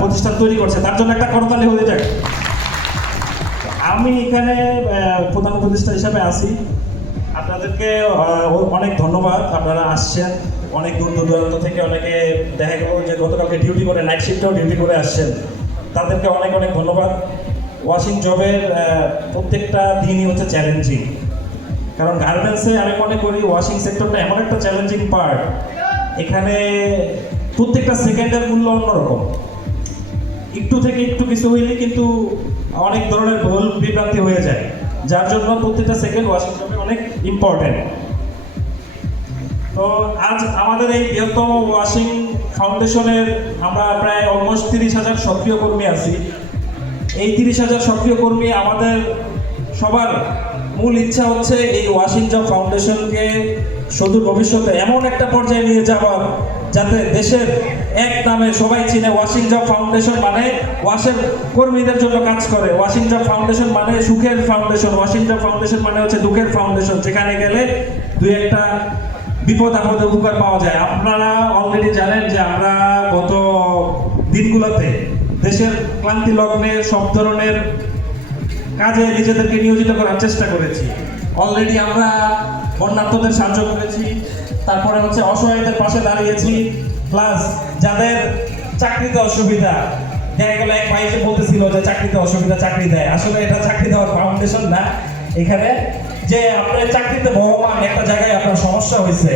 প্রতিষ্ঠান তৈরি করছে, তার জন্য একটা করতালি হয়ে যাক আমি এখানে প্রধান উপদেষ্টা হিসাবে আছি। আপনাদেরকে অনেক ধন্যবাদ, আপনারা আসছেন। অনেক দূর দূর দূরান্ত থেকে অনেকে দেখা গেল যে গতকালকে ডিউটি করে নাইট শিফটেও ডিউটি করে আসছেন। তাদেরকে অনেক অনেক ধন্যবাদ। ওয়াশিং জবের প্রত্যেকটা দিনই হচ্ছে চ্যালেঞ্জিং কারণ গার্মেন্টসে আমি মনে করি ওয়াশিং সেক্টরটা এমন একটা চ্যালেঞ্জিং পার্ট এখানে প্রত্যেকটা সেকেন্ডের মূল্য অন্যরকম। একটু থেকে একটু কিছু হইলে কিন্তু অনেক ধরনের ভুল বিভ্রান্তি হয়ে যায়। যার জন্য প্রত্যেকটা সেকেন্ড ওয়াশিং জবে অনেক ইম্পর্টেন্ট তো আজ আমাদের এই বৃহত্তম ওয়াশিং ফাউন্ডেশনের আমরা প্রায় অলমোস্ট তিরিশ হাজার সক্রিয় কর্মী আছি। এই তিরিশ হাজার সক্রিয় কর্মী আমাদের সবার মূল ইচ্ছা হচ্ছে এই ওয়াশিং জব ফাউন্ডেশনকে সুদূর ভবিষ্যতে এমন একটা পর্যায়ে নিয়ে যাওয়ার যাতে দেশের এক নামে সবাই চিনে ওয়াশিং জব ফাউন্ডেশন মানে ওয়াশের কর্মীদের জন্য কাজ করে। ওয়াশিং জব ফাউন্ডেশন মানে সুখের ফাউন্ডেশন। ওয়াশিং জব ফাউন্ডেশন মানে হচ্ছে দুঃখের ফাউন্ডেশন। যেখানে গেলে দুই একটা বিপদ আপদে উপকার পাওয়া যায়। আপনারা অলরেডি জানেন যে আমরা গত দিনগুলোতে দেশের ক্লান্তি লগ্নে সব ধরনের কাজে নিজেদেরকে নিয়োজিত করার চেষ্টা করেছি। অলরেডি আমরা বন্যার্থদের সাহায্য করেছি, তারপরে হচ্ছে অসহায়দের পাশে দাঁড়িয়েছি প্লাস যাদের চাকরিতে অসুবিধা, দেখা গেল এক ভাই বলতেছিল যে চাকরিতে অসুবিধা, চাকরি দেয়। আসলে এটা চাকরি দেওয়ার ফাউন্ডেশন না। এখানে যে আপনার চাকরিতে বহমান একটা জায়গায় আপনার সমস্যা হয়েছে,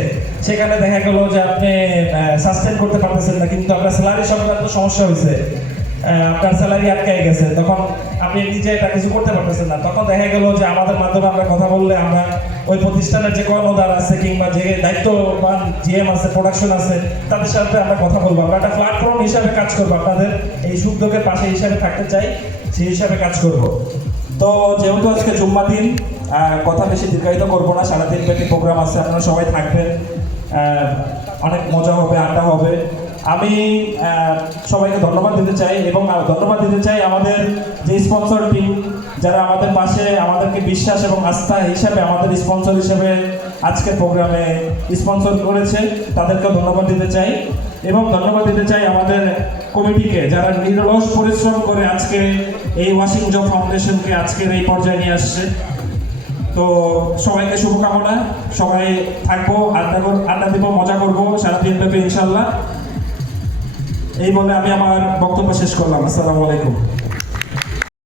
সেখানে দেখা গেল যে আপনি সাস্টেন করতে পারতেছেন না, কিন্তু আপনার স্যালারি সংক্রান্ত সমস্যা হয়েছে। আপনার স্যালারি আটকায় গেছে, তখন আপনি নিজে এটা কিছু করতে পারতেছেন না। তখন দেখা গেল যে আমাদের মাধ্যমে আমরা কথা বললে আমরা ওই প্রতিষ্ঠানের যে কর্ণধার আছে কিংবা যে দায়িত্ববান জিএম আছে প্রোডাকশন আছে, তাদের সাথে আমরা কথা বলব। আমরা একটা প্ল্যাটফর্ম হিসাবে কাজ করব আপনাদের। এই সুযোগের পাশে হিসাবে থাকতে চাই, সেই হিসাবে কাজ করব। তো যেহেতু আজকে জুম্মা দিন কথা বেশি দীর্ঘায়িত করব না, সারাদিন ব্যাপী প্রোগ্রাম আছে, আপনারা সবাই থাকবেন। অনেক মজা হবে, আড্ডা হবে। আমি সবাইকে ধন্যবাদ দিতে চাই এবং ধন্যবাদ দিতে চাই আমাদের যে স্পন্সর টিম যারা আমাদের পাশে, আমাদেরকে বিশ্বাস এবং আস্থা হিসাবে আমাদের স্পন্সর হিসেবে আজকের প্রোগ্রামে স্পন্সর করেছে তাদেরকে ধন্যবাদ দিতে চাই এবং ধন্যবাদ দিতে চাই আমাদের কমিটিকে যারা নিরলস পরিশ্রম করে আজকে এই ওয়াশিং জব ফাউন্ডেশনকে আজকের এই পর্যায়ে নিয়ে আসছে। তো সবাইকে শুভকামনা, সবাই থাকব, আড্ডা আড্ডা দিব, মজা করব সারাদিন ব্যাপী ইনশাল্লাহ এই বলে আমি আমার বক্তব্য শেষ করলাম। আসসালামু আলাইকুম।